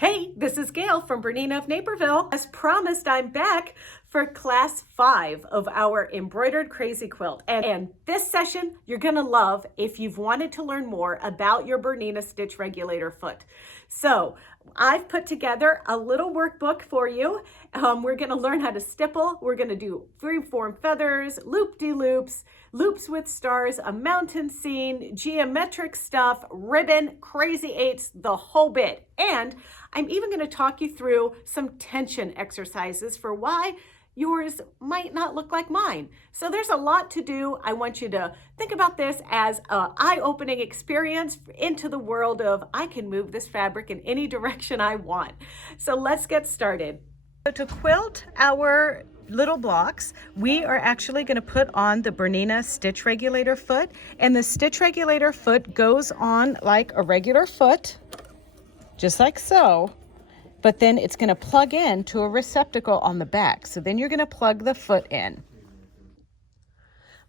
Hey, this is Gayle from BERNINA of Naperville. As promised, I'm back for class 5 of our embroidered crazy quilt. And this session you're gonna love if you've wanted to learn more about your BERNINA Stitch Regulator foot. So I've put together a little workbook for you. We're gonna learn how to stipple. We're gonna do free-form feathers, loop-de-loops, loops with stars, a mountain scene, geometric stuff, ribbon, crazy eights, the whole bit. And I'm even gonna talk you through some tension exercises for why yours might not look like mine. So there's a lot to do. I want you to think about this as an eye-opening experience into the world of I can move this fabric in any direction I want. So let's get started. So to quilt our little blocks, we are actually going to put on the BERNINA Stitch Regulator foot, and the Stitch Regulator foot goes on like a regular foot, just like so. But then it's going to plug in to a receptacle on the back. So then you're going to plug the foot in.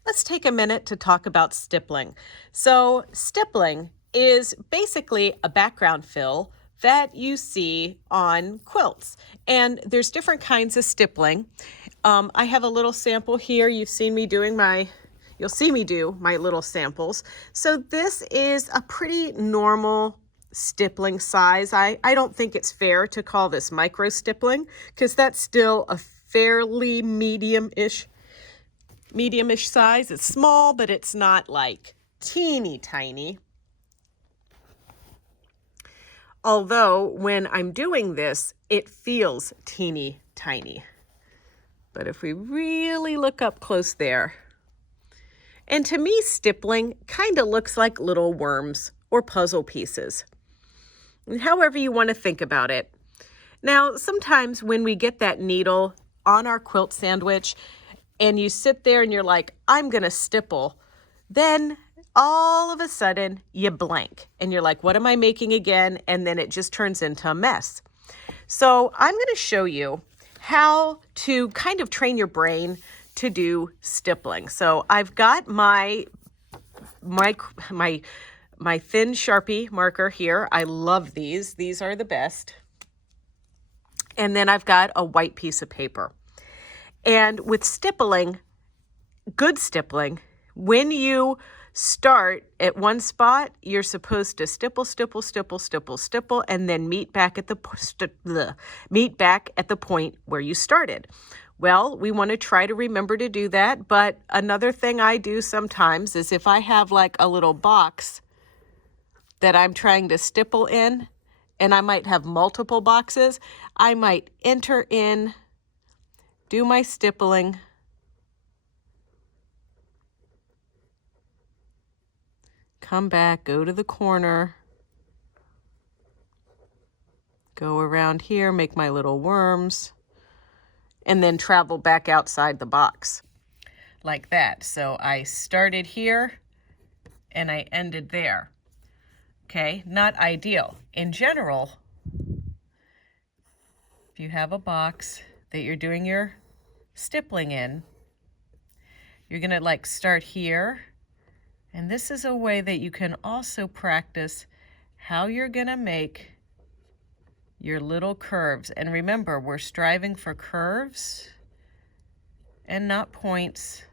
Let's take a minute to talk about stippling. So stippling is basically a background fill that you see on quilts. And there's different kinds of stippling. I have a little sample here. You've seen me doing you'll see me do my little samples. So this is a pretty normal stippling size. I don't think it's fair to call this micro stippling because that's still a fairly medium-ish size. It's small, but it's not like teeny tiny. Although when I'm doing this, it feels teeny tiny. But if we really look up close there, and to me, stippling kind of looks like little worms or puzzle pieces. However you want to think about it. Now, sometimes when we get that needle on our quilt sandwich and you sit there and you're like, I'm going to stipple, then all of a sudden you blank and you're like, what am I making again? And then it just turns into a mess. So I'm going to show you how to kind of train your brain to do stippling. So I've got my thin Sharpie marker here. I love these. These are the best. And then I've got a white piece of paper. And with stippling, good stippling, when you start at one spot, you're supposed to stipple, stipple, stipple, stipple, stipple, and then meet back at the point where you started. Well, we want to try to remember to do that. But another thing I do sometimes is if I have like a little box that I'm trying to stipple in, and I might have multiple boxes, I might enter in, do my stippling, come back, go to the corner, go around here, make my little worms, and then travel back outside the box like that. So I started here and I ended there. Okay, not ideal. In general, if you have a box that you're doing your stippling in, you're gonna like start here. And this is a way that you can also practice how you're gonna make your little curves. And remember, we're striving for curves and not points.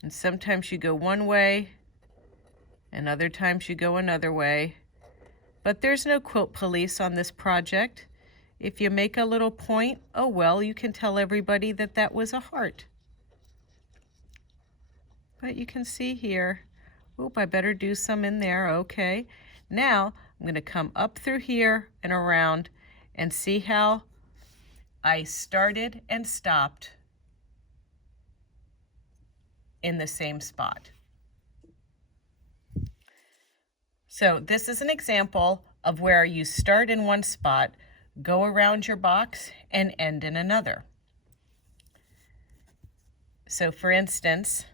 And sometimes you go one way, and other times you go another way. But there's no quilt police on this project. If you make a little point, oh well, you can tell everybody that that was a heart. But you can see here, oop, I better do some in there, okay. Now, I'm gonna come up through here and around and see how I started and stopped in the same spot. So this is an example of where you start in one spot, go around your box, and end in another. So for instance,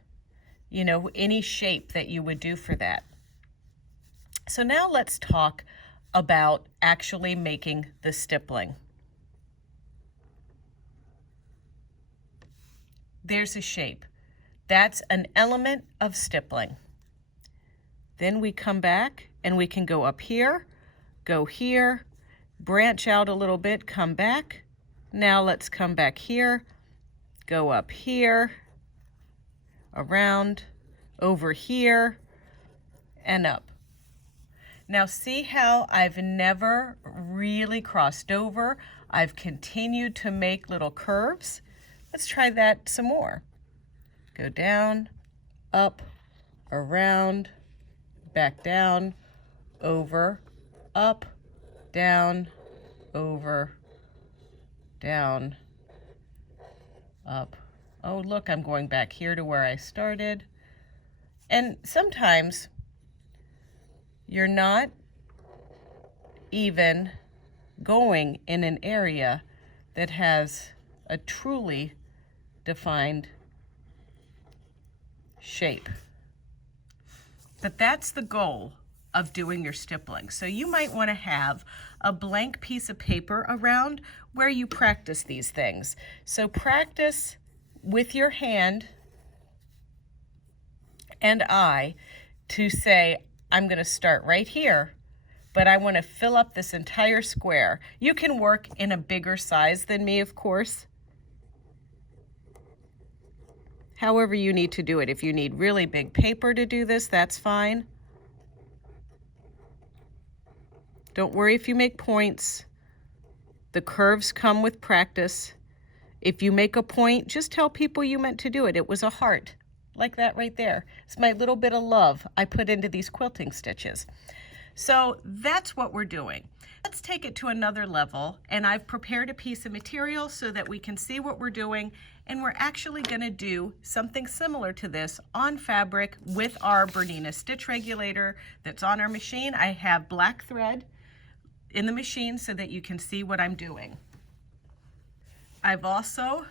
you know, any shape that you would do for that. So now let's talk about actually making the stippling. There's a shape. That's an element of stippling. Then we come back and we can go up here, go here, branch out a little bit, come back. Now let's come back here, go up here, around, over here, and up. Now see how I've never really crossed over. I've continued to make little curves. Let's try that some more. Go down, up, around, back down, over, up, down, over, down, up. Oh, look, I'm going back here to where I started. And sometimes you're not even going in an area that has a truly defined shape. But that's the goal of doing your stippling. So you might want to have a blank piece of paper around where you practice these things. So practice with your hand and eye to say, I'm going to start right here, but I want to fill up this entire square. You can work in a bigger size than me, of course. However you need to do it. If you need really big paper to do this, that's fine. Don't worry if you make points. The curves come with practice. If you make a point, just tell people you meant to do it. It was a heart, like that right there. It's my little bit of love I put into these quilting stitches. So that's what we're doing. Let's take it to another level, and I've prepared a piece of material so that we can see what we're doing, and we're actually going to do something similar to this on fabric with our BERNINA Stitch Regulator that's on our machine. I have black thread in the machine so that you can see what I'm doing. I've also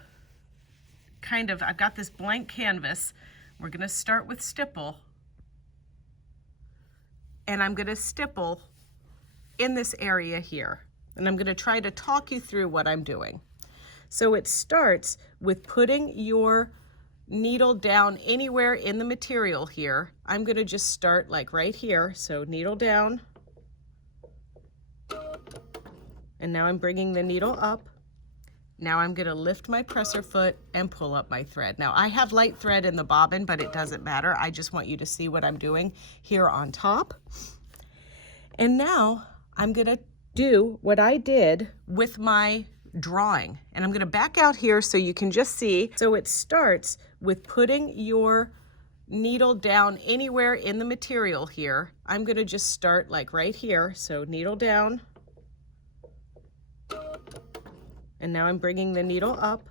I've got this blank canvas. We're going to start with stipple, and I'm going to stipple in this area here, and I'm going to try to talk you through what I'm doing. So it starts with putting your needle down anywhere in the material here. I'm going to just start like right here, so needle down, and now I'm bringing the needle up. Now I'm going to lift my presser foot and pull up my thread. Now I have light thread in the bobbin, but it doesn't matter. I just want you to see what I'm doing here on top. And now I'm going to do what I did with my drawing. And I'm going to back out here so you can just see. So it starts with putting your needle down anywhere in the material here. I'm going to just start like right here. So needle down. And now I'm bringing the needle up.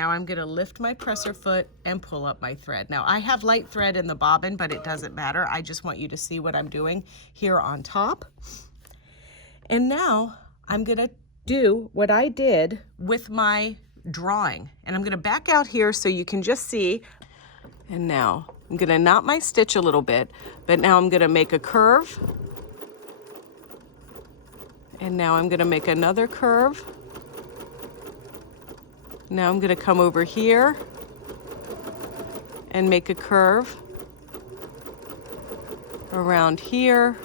Now I'm going to lift my presser foot and pull up my thread. Now I have light thread in the bobbin, but it doesn't matter. I just want you to see what I'm doing here on top. And now I'm going to do what I did with my drawing. And I'm going to back out here so you can just see. And now I'm going to knot my stitch a little bit, but now I'm going to make a curve. And now I'm going to make another curve. Now I'm going to come over here and make a curve around here.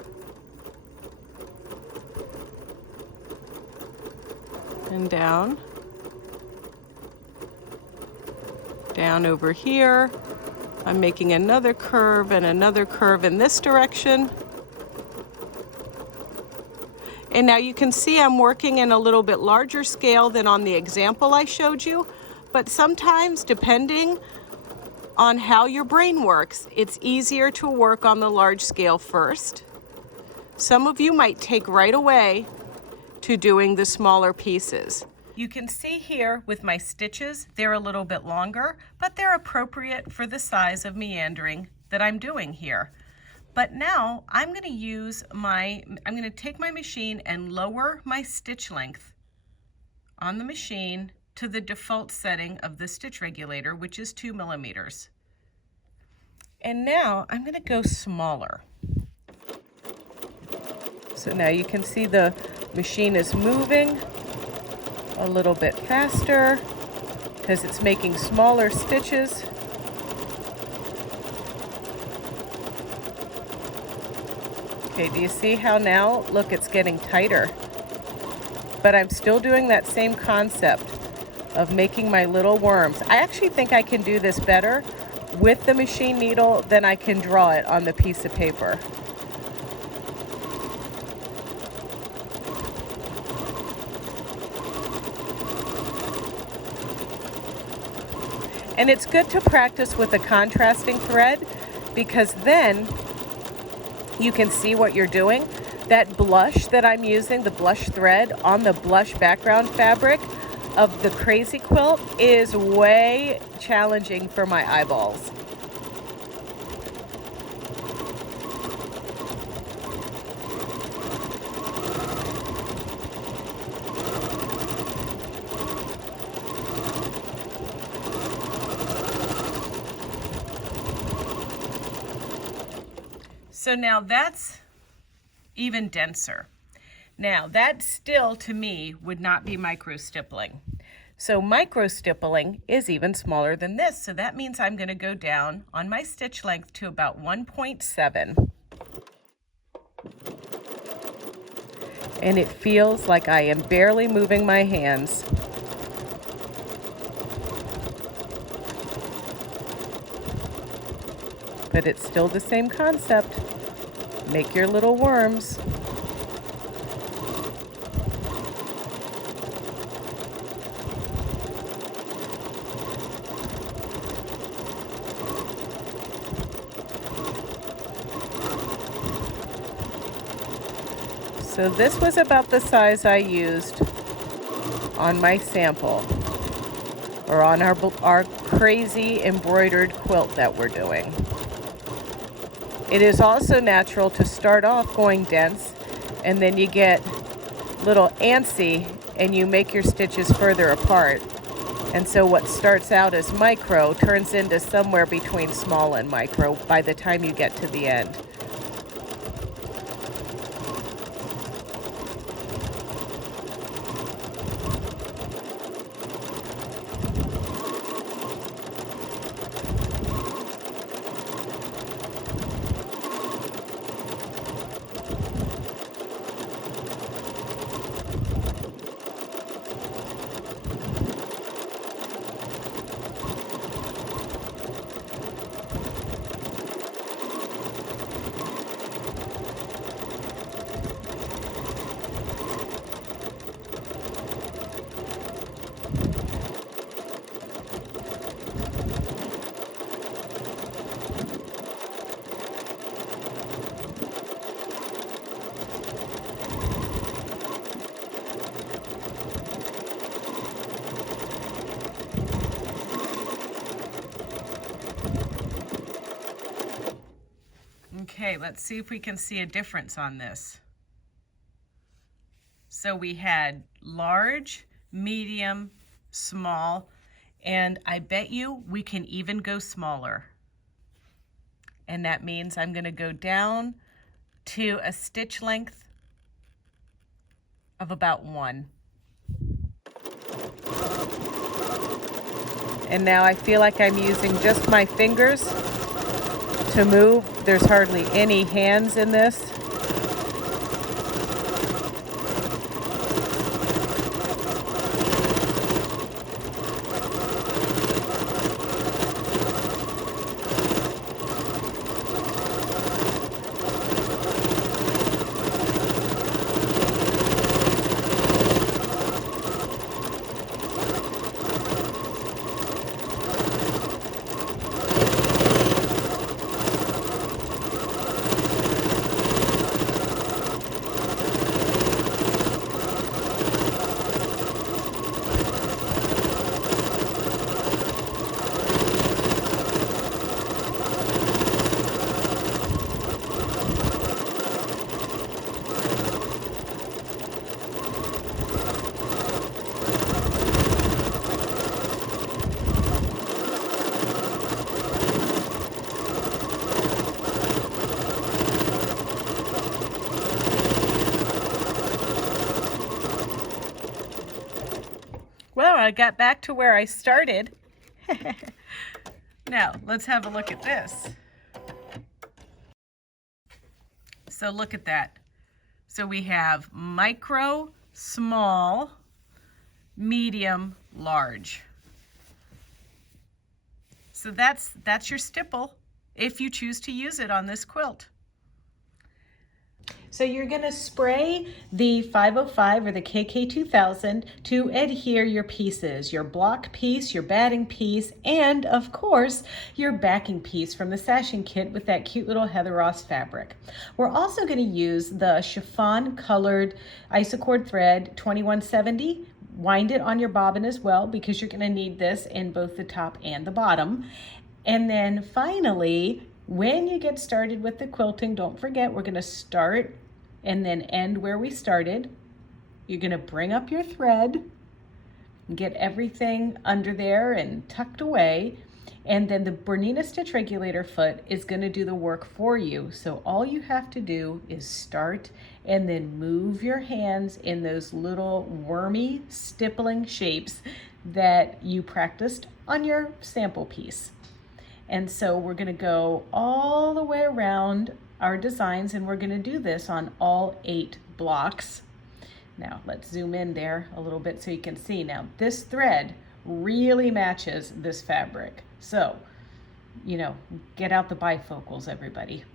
And down. Down over here. I'm making another curve and another curve in this direction. And now you can see I'm working in a little bit larger scale than on the example I showed you, but sometimes depending on how your brain works, it's easier to work on the large scale first. Some of you might take right away to doing the smaller pieces. You can see here with my stitches, they're a little bit longer, but they're appropriate for the size of meandering that I'm doing here. But now I'm going to take my machine and lower my stitch length on the machine to the default setting of the stitch regulator, which is 2 millimeters. And now I'm going to go smaller. So now you can see the machine is moving a little bit faster because it's making smaller stitches. Okay, do you see how now, look, it's getting tighter. But I'm still doing that same concept of making my little worms. I actually think I can do this better with the machine needle than I can draw it on the piece of paper. And it's good to practice with a contrasting thread because then you can see what you're doing. That blush that I'm using, the blush thread on the blush background fabric of the Crazy Quilt is way challenging for my eyeballs. So now that's even denser. Now that still to me would not be micro stippling. So micro stippling is even smaller than this. So that means I'm going to go down on my stitch length to about 1.7. And it feels like I am barely moving my hands. But it's still the same concept. Make your little worms. So this was about the size I used on my sample, or on our crazy embroidered quilt that we're doing. It is also natural to start off going dense and then you get little antsy and you make your stitches further apart. And so what starts out as micro turns into somewhere between small and micro by the time you get to the end. Okay, let's see if we can see a difference on this. So we had large, medium, small, and I bet you we can even go smaller. And that means I'm going to go down to a stitch length of about 1. And now I feel like I'm using just my fingers to move. There's hardly any hands in this. Well, I got back to where I started. Now, let's have a look at this. So look at that. So we have micro, small, medium, large. So that's your stipple if you choose to use it on this quilt. So you're going to spray the 505 or the KK2000 to adhere your pieces, your block piece, your batting piece, and of course your backing piece from the sashing kit with that cute little Heather Ross fabric. We're also going to use the chiffon colored isocord thread 2170. Wind it on your bobbin as well because you're going to need this in both the top and the bottom. And then finally, when you get started with the quilting, don't forget we're going to start and then end where we started. You're going to bring up your thread, get everything under there and tucked away, and then the BERNINA Stitch Regulator foot is going to do the work for you. So all you have to do is start and then move your hands in those little wormy stippling shapes that you practiced on your sample piece. And so we're going to go all the way around our designs, and we're going to do this on all 8 blocks. Now let's zoom in there a little bit so you can see. Now this thread really matches this fabric. So, you know, get out the bifocals, everybody.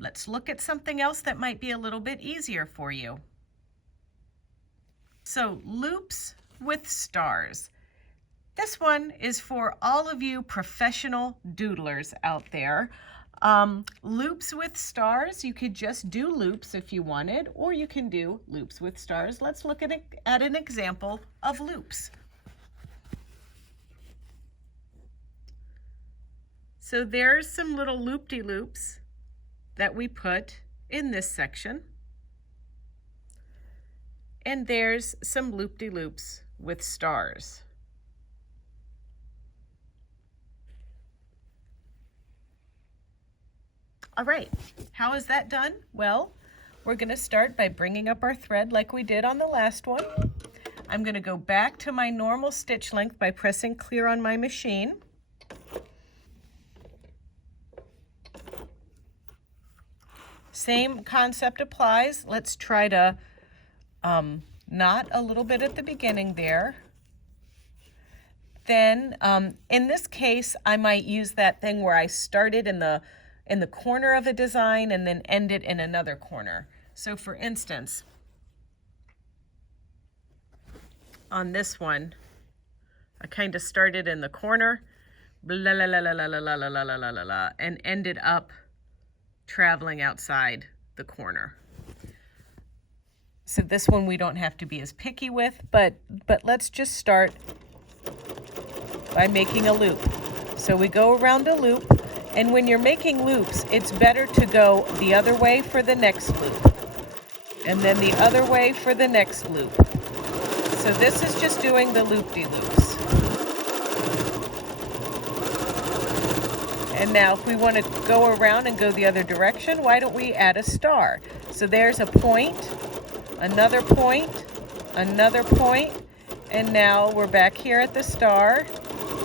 Let's look at something else that might be a little bit easier for you. So loops with stars. This one is for all of you professional doodlers out there. Loops with stars, you could just do loops if you wanted, or you can do loops with stars. Let's look at an example of loops. So there's some little loop-de-loops that we put in this section. And there's some loop-de-loops with stars. All right, how is that done? Well, we're going to start by bringing up our thread like we did on the last one. I'm going to go back to my normal stitch length by pressing clear on my machine. Same concept applies. Let's try to knot a little bit at the beginning there. Then in this case, I might use that thing where I started in the corner of a design and then ended in another corner. So for instance, on this one, I kind of started in the corner, blah, la, la, la, la, la, la, la, la, la, la, la, and ended up traveling outside the corner. So this one we don't have to be as picky with, but let's just start by making a loop. So we go around a loop, and when you're making loops, it's better to go the other way for the next loop, and then the other way for the next loop. So this is just doing the loop-de-loops. And now if we want to go around and go the other direction, why don't we add a star? So there's a point, another point, another point, and now we're back here at the star.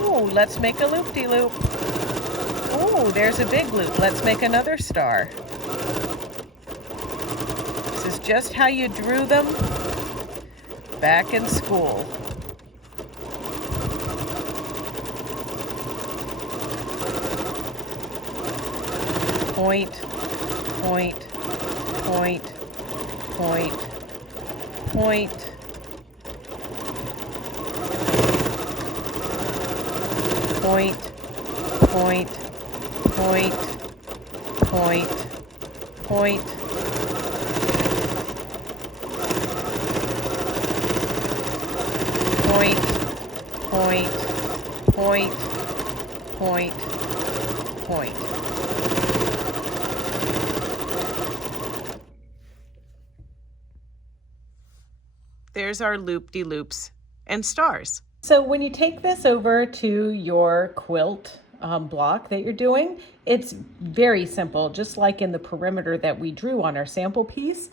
Ooh, let's make a loop-de-loop. Ooh, there's a big loop. Let's make another star. This is just how you drew them back in school. Point, point, point, point, point. Point, point, point, point, point. Point, point, point, point, point. There's our loop-de-loops and stars. So when you take this over to your quilt block that you're doing, it's very simple, just like in the perimeter that we drew on our sample piece.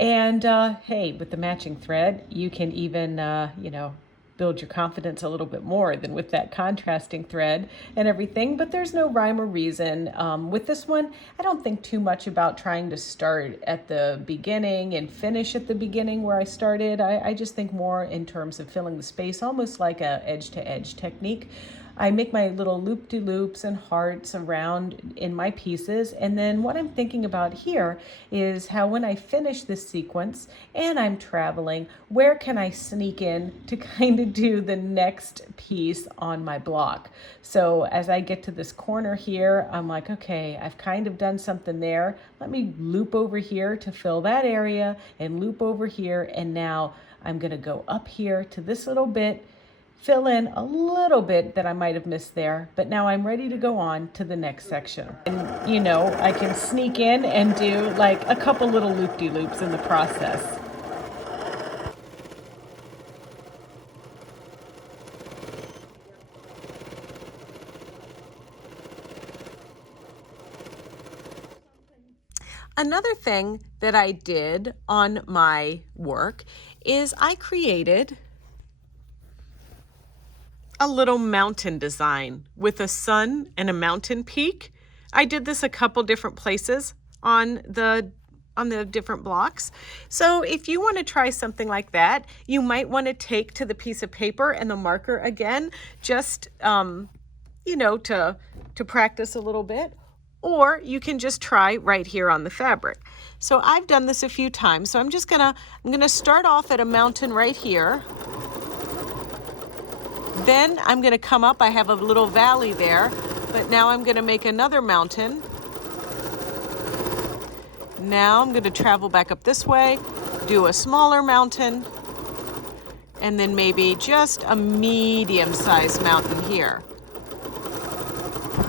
And hey, with the matching thread, you can even, you know, build your confidence a little bit more than with that contrasting thread and everything, but there's no rhyme or reason. With this one, I don't think too much about trying to start at the beginning and finish at the beginning where I started. I just think more in terms of filling the space, almost like a edge-to-edge technique. I make my little loop-de-loops and hearts around in my pieces, and then what I'm thinking about here is how when I finish this sequence and I'm traveling, where can I sneak in to kind of do the next piece on my block? So as I get to this corner here, I'm like, okay, I've kind of done something there. Let me loop over here to fill that area and loop over here, and now I'm gonna go up here to this little bit, fill in a little bit that I might have missed there, but now I'm ready to go on to the next section. And you know, I can sneak in and do like a couple little loop-de-loops in the process. Another thing that I did on my work is I created a little mountain design with a sun and a mountain peak. I did this a couple different places on the different blocks. So if you want to try something like that, you might want to take to the piece of paper and the marker again, just you know, to practice a little bit, or you can just try right here on the fabric. So I've done this a few times. So I'm gonna start off at a mountain right here. Then I'm going to come up, I have a little valley there, but now I'm going to make another mountain. Now I'm going to travel back up this way, do a smaller mountain, and then maybe just a medium-sized mountain here.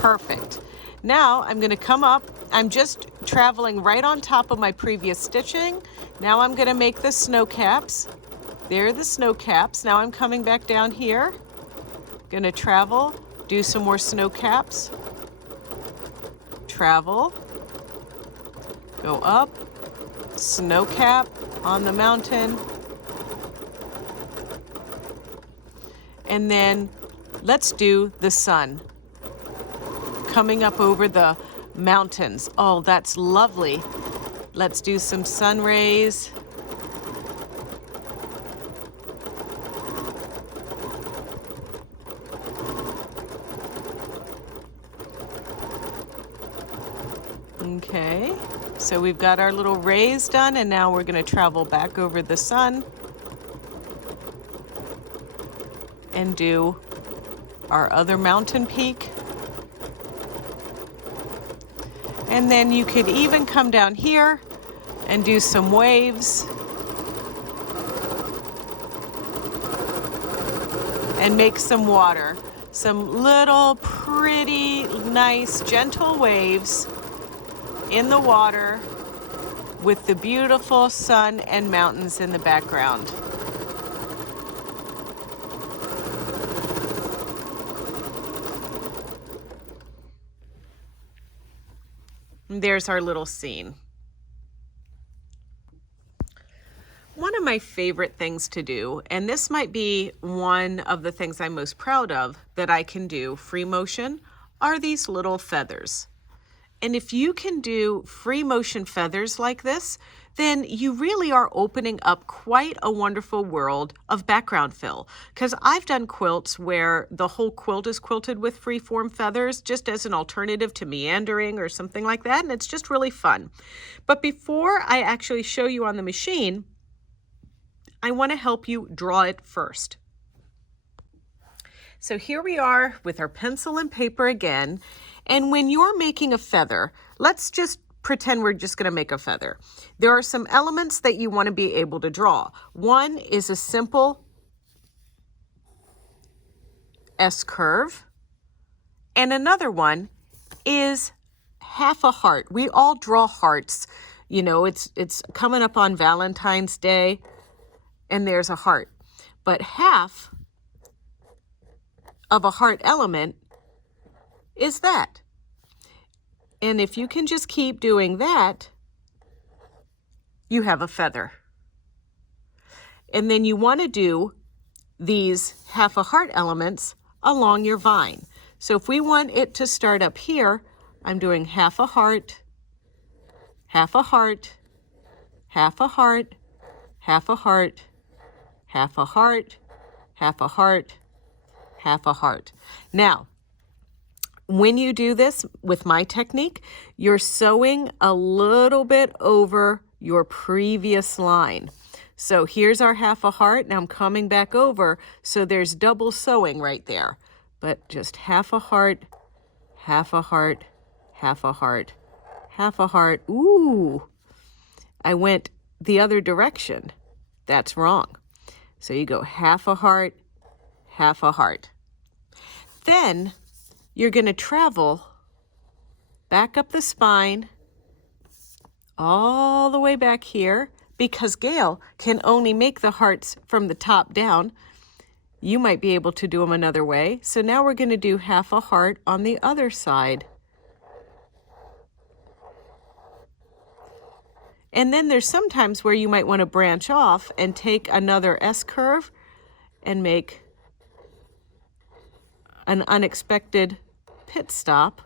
Perfect. Now I'm going to come up, I'm just traveling right on top of my previous stitching. Now I'm going to make the snow caps. There are the snow caps. Now I'm coming back down here. Gonna travel, do some more snow caps, travel, go up, snow cap on the mountain, and then let's do the sun coming up over the mountains. Oh, that's lovely. Let's do some sun rays. Okay, so we've got our little rays done, and now we're going to travel back over the sun and do our other mountain peak. And then you could even come down here and do some waves and make some water. Some little pretty nice gentle waves in the water with the beautiful sun and mountains in the background. And there's our little scene. One of my favorite things to do, and this might be one of the things I'm most proud of that I can do free motion, are these little feathers. And if you can do free motion feathers like this, then you really are opening up quite a wonderful world of background fill. Because I've done quilts where the whole quilt is quilted with free form feathers, just as an alternative to meandering or something like that, and it's just really fun. But before I actually show you on the machine, I want to help you draw it first. So here we are with our pencil and paper again. And when you're making a feather, let's just pretend we're just going to make a feather. There are some elements that you want to be able to draw. One is a simple S curve, and another one is half a heart. We all draw hearts. You know, it's coming up on Valentine's Day, and there's a heart. But half of a heart element is that. And if you can just keep doing that, you have a feather. And then you want to do these half a heart elements along your vine. So if we want it to start up here, I'm doing half a heart, half a heart, half a heart, half a heart, half a heart, half a heart, half a heart. Now, when you do this with my technique, you're sewing a little bit over your previous line. So here's our half a heart. Now I'm coming back over, so there's double sewing right there. But just half a heart, half a heart, half a heart, half a heart. Ooh, I went the other direction. That's wrong. So you go half a heart, half a heart. Then you're going to travel back up the spine all the way back here, because Gayle can only make the hearts from the top down. You might be able to do them another way. So now we're going to do half a heart on the other side. And then there's sometimes where you might want to branch off and take another S-curve and make an unexpected pit stop.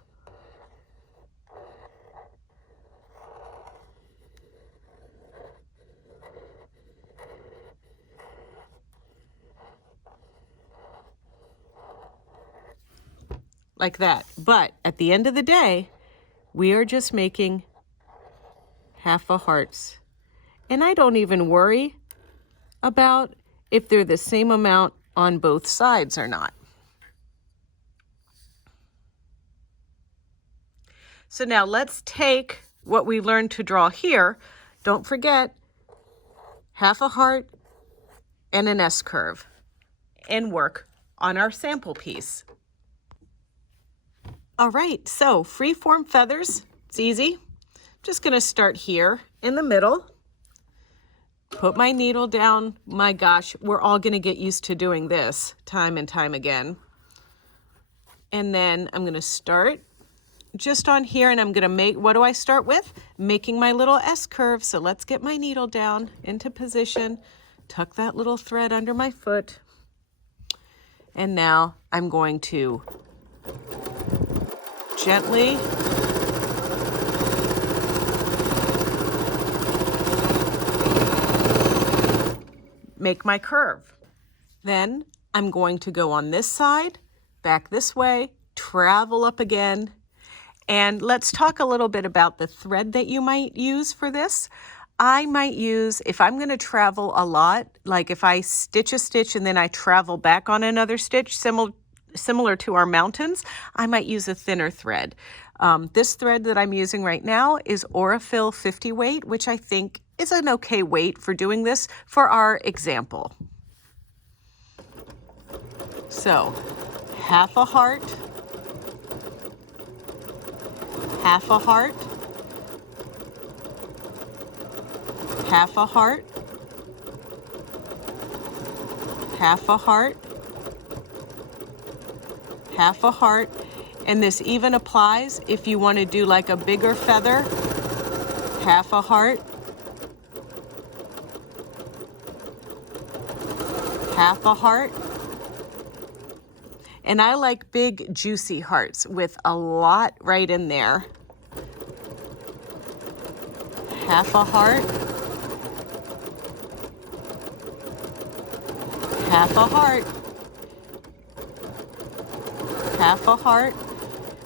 Like that. But at the end of the day, we are just making half a hearts. And I don't even worry about if they're the same amount on both sides or not. So now let's take what we learned to draw here. Don't forget, half a heart and an S-curve, and work on our sample piece. All right, so free-form feathers, it's easy. Just gonna start here in the middle, put my needle down. My gosh, we're all gonna get used to doing this time and time again. And then I'm gonna start just on here, and I'm gonna make, what do I start with? Making my little S-curve. So let's get my needle down into position, tuck that little thread under my foot. And now I'm going to gently make my curve. Then I'm going to go on this side, back this way, travel up again. And let's talk a little bit about the thread that you might use for this. I might use, if I'm going to travel a lot, like if I stitch a stitch and then I travel back on another stitch, similar to our mountains, I might use a thinner thread. This thread that I'm using right now is Aurifil 50 weight, which I think is an okay weight for doing this for our example. So, half a heart, half a heart, half a heart, half a heart, half a heart, and this even applies if you want to do like a bigger feather. Half a heart, half a heart, and I like big juicy hearts with a lot right in there. Half a heart, half a heart, half a heart.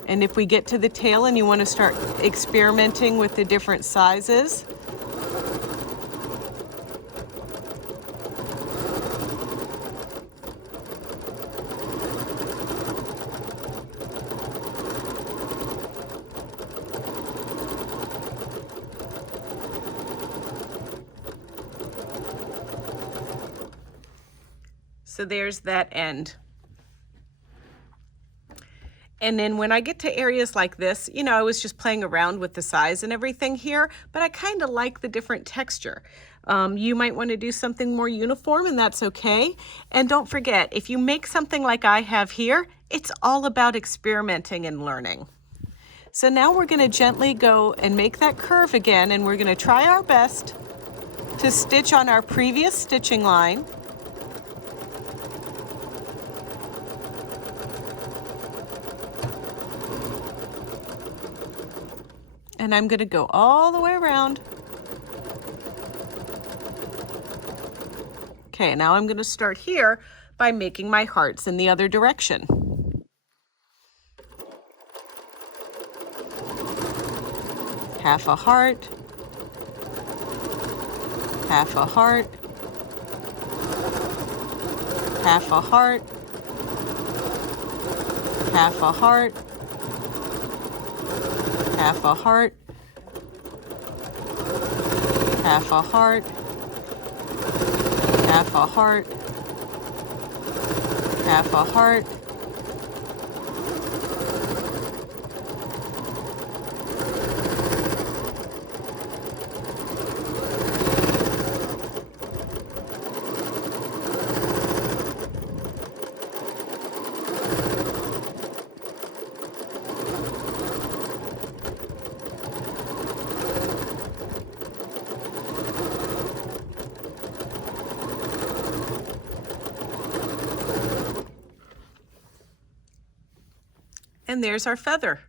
And if we get to the tail and you want to start experimenting with the different sizes, so there's that end. And then when I get to areas like this, you know, I was just playing around with the size and everything here, but I kind of like the different texture. You might want to do something more uniform, and that's okay. And don't forget, if you make something like I have here, it's all about experimenting and learning. So now we're going to gently go and make that curve again, and we're going to try our best to stitch on our previous stitching line. And I'm going to go all the way around. Okay, now I'm going to start here by making my hearts in the other direction. Half a heart, half a heart, half a heart, half a heart, half a heart, half a heart, half a heart, half a heart, and there's our feather.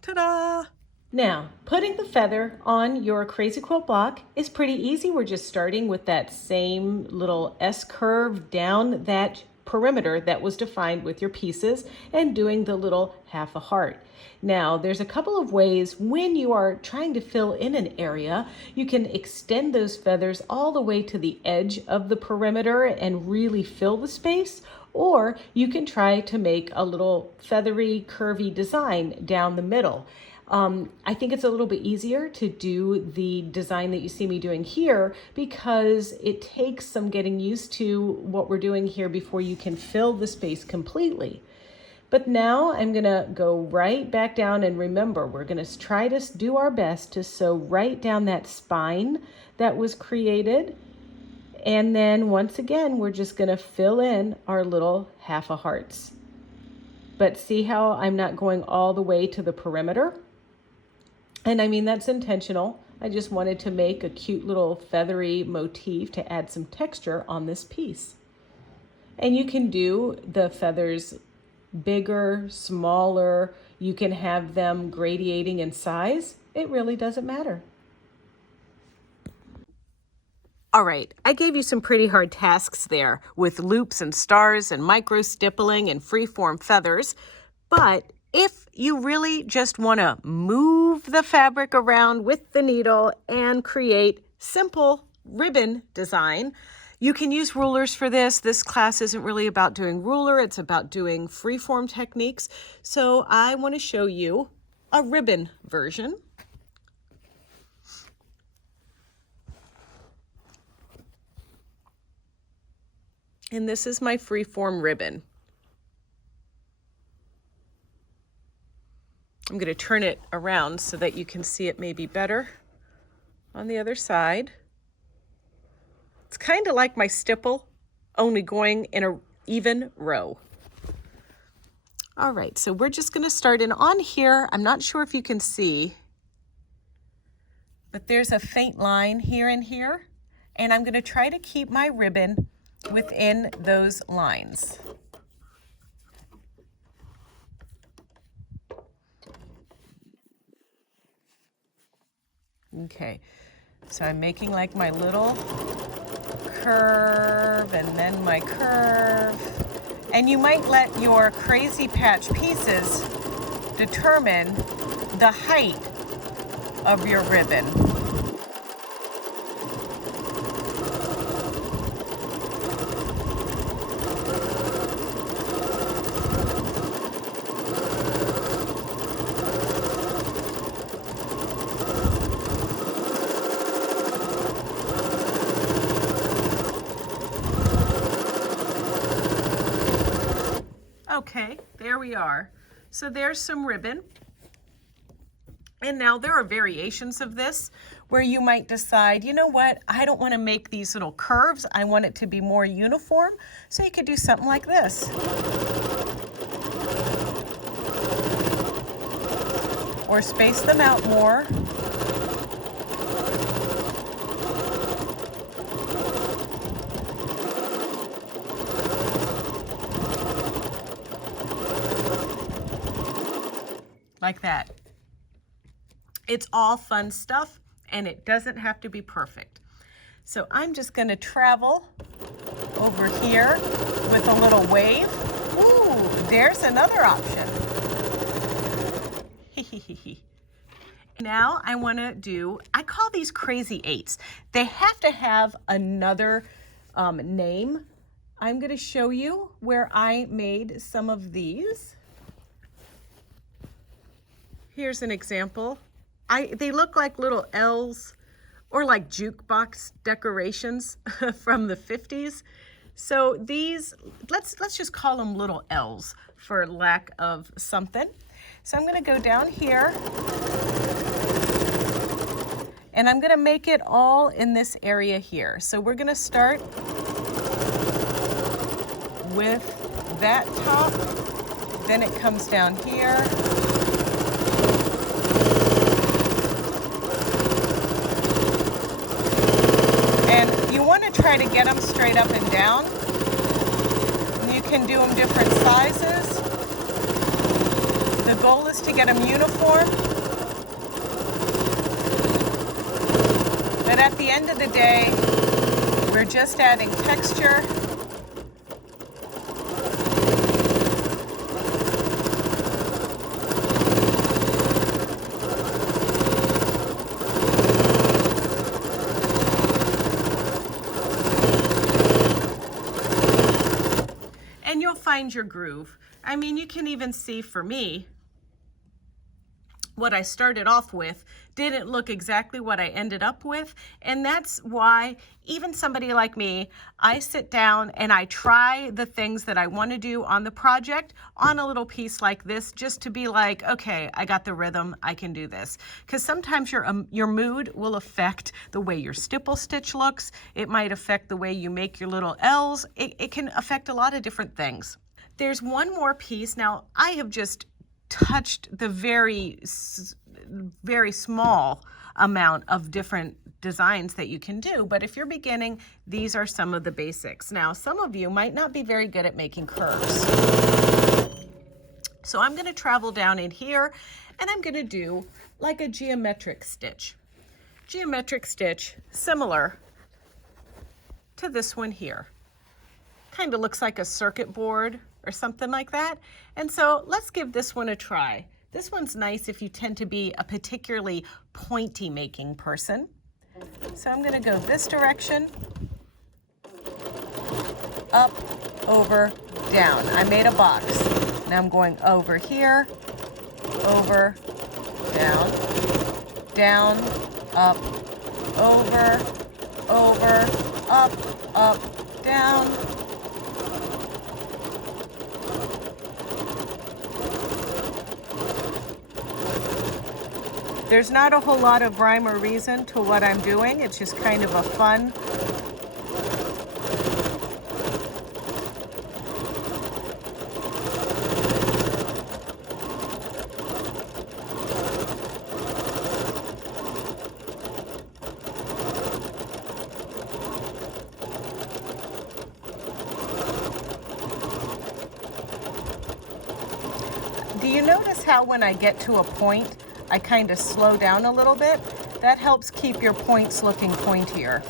Ta-da! Now, putting the feather on your Crazy Quilt block is pretty easy. We're just starting with that same little S curve down that perimeter that was defined with your pieces and doing the little half a heart. Now, there's a couple of ways when you are trying to fill in an area, you can extend those feathers all the way to the edge of the perimeter and really fill the space, or you can try to make a little feathery, curvy design down the middle. I think it's a little bit easier to do the design that you see me doing here because it takes some getting used to what we're doing here before you can fill the space completely. But now I'm gonna go right back down, and remember, we're gonna try to do our best to sew right down that spine that was created. And then once again, we're just gonna fill in our little half a hearts. But see how I'm not going all the way to the perimeter? And I mean, that's intentional. I just wanted to make a cute little feathery motif to add some texture on this piece. And you can do the feathers bigger, smaller. You can have them gradiating in size. It really doesn't matter. All right, I gave you some pretty hard tasks there with loops and stars and micro stippling and freeform feathers, but if you really just want to move the fabric around with the needle and create simple ribbon design, you can use rulers for this. This class isn't really about doing ruler, it's about doing freeform techniques. So I want to show you a ribbon version. And this is my freeform ribbon. I'm going to turn it around so that you can see it maybe better on the other side. It's kind of like my stipple, only going in an even row. All right, so we're just going to start in on here. I'm not sure if you can see, but there's a faint line here and here, and I'm going to try to keep my ribbon within those lines. Okay, so I'm making like my little curve and then my curve. And you might let your crazy patch pieces determine the height of your ribbon. Okay, there we are. So there's some ribbon. And now there are variations of this where you might decide, you know what, I don't want to make these little curves. I want it to be more uniform. So you could do something like this. Or space them out more. like that. It's all fun stuff, and it doesn't have to be perfect. So I'm just going to travel over here with a little wave. Ooh, there's another option. Now I want to do, I call these crazy eights. They have to have another name. I'm going to show you where I made some of these. Here's an example. They look like little L's or like jukebox decorations from the 50s. So these, let's just call them little L's for lack of something. So I'm going to go down here and I'm going to make it all in this area here. So we're going to start with that top, then it comes down here. And you want to try to get them straight up and down. You can do them different sizes. The goal is to get them uniform. But at the end of the day, we're just adding texture. And you'll find your groove. I mean, you can even see for me, what I started off with didn't look exactly what I ended up with. And that's why even somebody like me, I sit down and I try the things that I want to do on the project on a little piece like this, just to be like, okay, I got the rhythm, I can do this. Because sometimes your mood will affect the way your stipple stitch looks. It might affect the way you make your little L's. It can affect a lot of different things. There's one more piece. Now, I have just touched the very small amount of different designs that you can do, but if you're beginning, these are some of the basics. Now, some of you might not be very good at making curves. So I'm going to travel down in here and I'm going to do like a geometric stitch. Geometric stitch, similar to this one here. Kind of looks like a circuit board or something like that. And so let's give this one a try. This one's nice if you tend to be a particularly pointy making person. So I'm going to go this direction, up, over, down. I made a box. Now I'm going over here, over, down, down, up, over, up, down. There's not a whole lot of rhyme or reason to what I'm doing. It's just kind of a fun. Do you notice how when I get to a point, I kind of slow down a little bit? That helps keep your points looking pointier.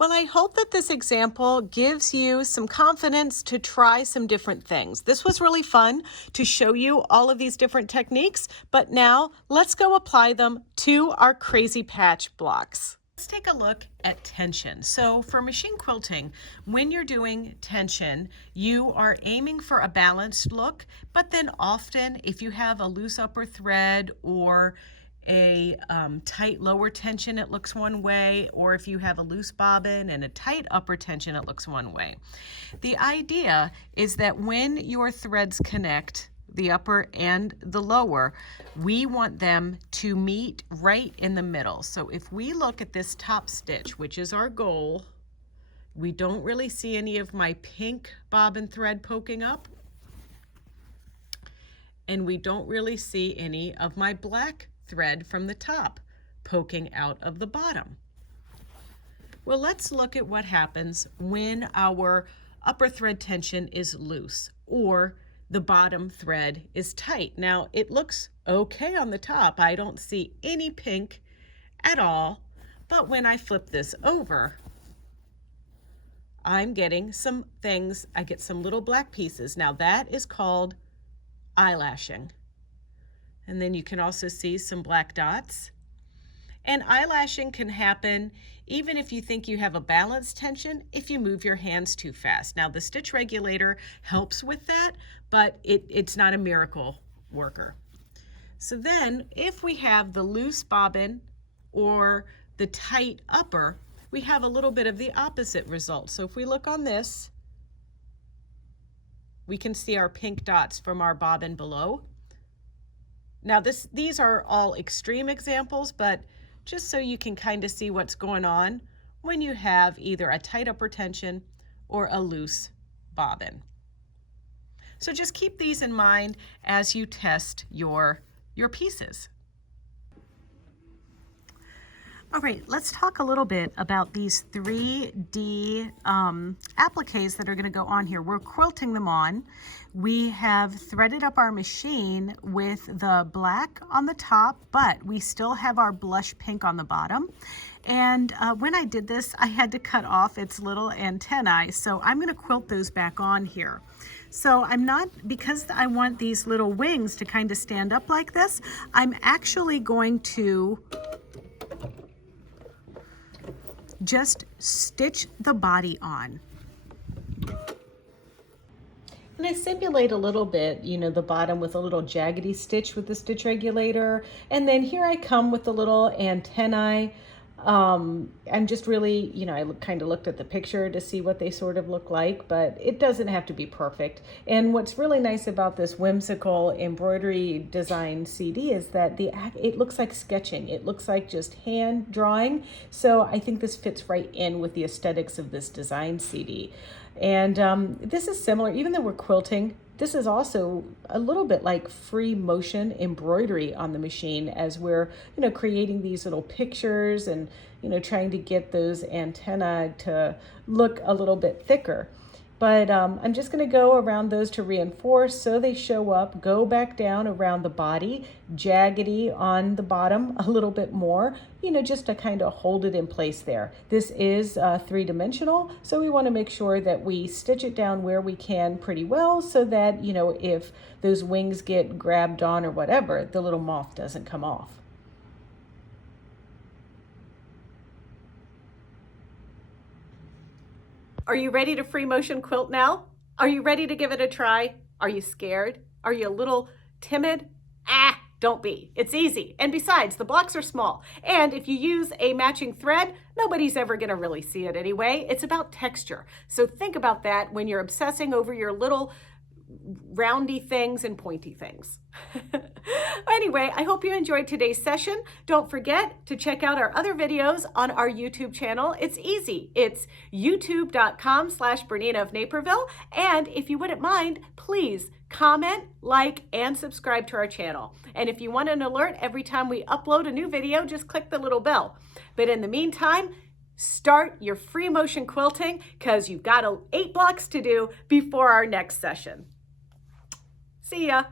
Well, I hope that this example gives you some confidence to try some different things. This was really fun to show you all of these different techniques, but now let's go apply them to our crazy patch blocks. Let's take a look at tension. So for machine quilting, when you're doing tension, you are aiming for a balanced look, but then often if you have a loose upper thread or a tight lower tension, it looks one way, or if you have a loose bobbin and a tight upper tension, it looks one way. The idea is that when your threads connect, the upper and the lower, we want them to meet right in the middle. So if we look at this top stitch, which is our goal, we don't really see any of my pink bobbin thread poking up, and we don't really see any of my black thread from the top poking out of the bottom. Well, let's look at what happens when our upper thread tension is loose or the bottom thread is tight. Now, it looks okay on the top. I don't see any pink at all, but when I flip this over, I'm getting some things. I get some little black pieces. Now, that is called eyelashing. And then you can also see some black dots. And eyelashing can happen even if you think you have a balanced tension, if you move your hands too fast. Now, the stitch regulator helps with that, but it's not a miracle worker. So then, if we have the loose bobbin or the tight upper, we have a little bit of the opposite result. So if we look on this, we can see our pink dots from our bobbin below. Now, these are all extreme examples, but just so you can kind of see what's going on when you have either a tight upper tension or a loose bobbin. So just keep these in mind as you test your pieces. All right, let's talk a little bit about these 3D appliques that are going to go on here. We're quilting them on. We have threaded up our machine with the black on the top, but we still have our blush pink on the bottom. And when I did this, I had to cut off its little antennae, so I'm going to quilt those back on here. So because I want these little wings to kind of stand up like this, I'm actually going to just stitch the body on. And I simulate a little bit, the bottom with a little jaggedy stitch with the stitch regulator. And then here I come with the little antennae. I'm just really, I kind of looked at the picture to see what they sort of look like, but it doesn't have to be perfect. And what's really nice about this whimsical embroidery design CD is that it looks like sketching. It looks like just hand drawing. So I think this fits right in with the aesthetics of this design CD. And this is similar, even though we're quilting, this is also a little bit like free motion embroidery on the machine as we're, creating these little pictures and, trying to get those antennae to look a little bit thicker. But I'm just going to go around those to reinforce so they show up, go back down around the body, jaggedy on the bottom a little bit more, just to kind of hold it in place there. This is three-dimensional, so we want to make sure that we stitch it down where we can pretty well so that, if those wings get grabbed on or whatever, the little moth doesn't come off. Are you ready to free motion quilt now? Are you ready to give it a try? Are you scared? Are you a little timid? Don't be. It's easy. And besides, the blocks are small. And if you use a matching thread, nobody's ever going to really see it anyway. It's about texture. So think about that when you're obsessing over your little roundy things and pointy things. Anyway, I hope you enjoyed today's session. Don't forget to check out our other videos on our YouTube channel. It's easy. It's youtube.com/BERNINA of Naperville. And if you wouldn't mind, please comment, like, and subscribe to our channel. And if you want an alert every time we upload a new video, just click the little bell. But in the meantime, start your free motion quilting because you've got 8 blocks to do before our next session. See ya.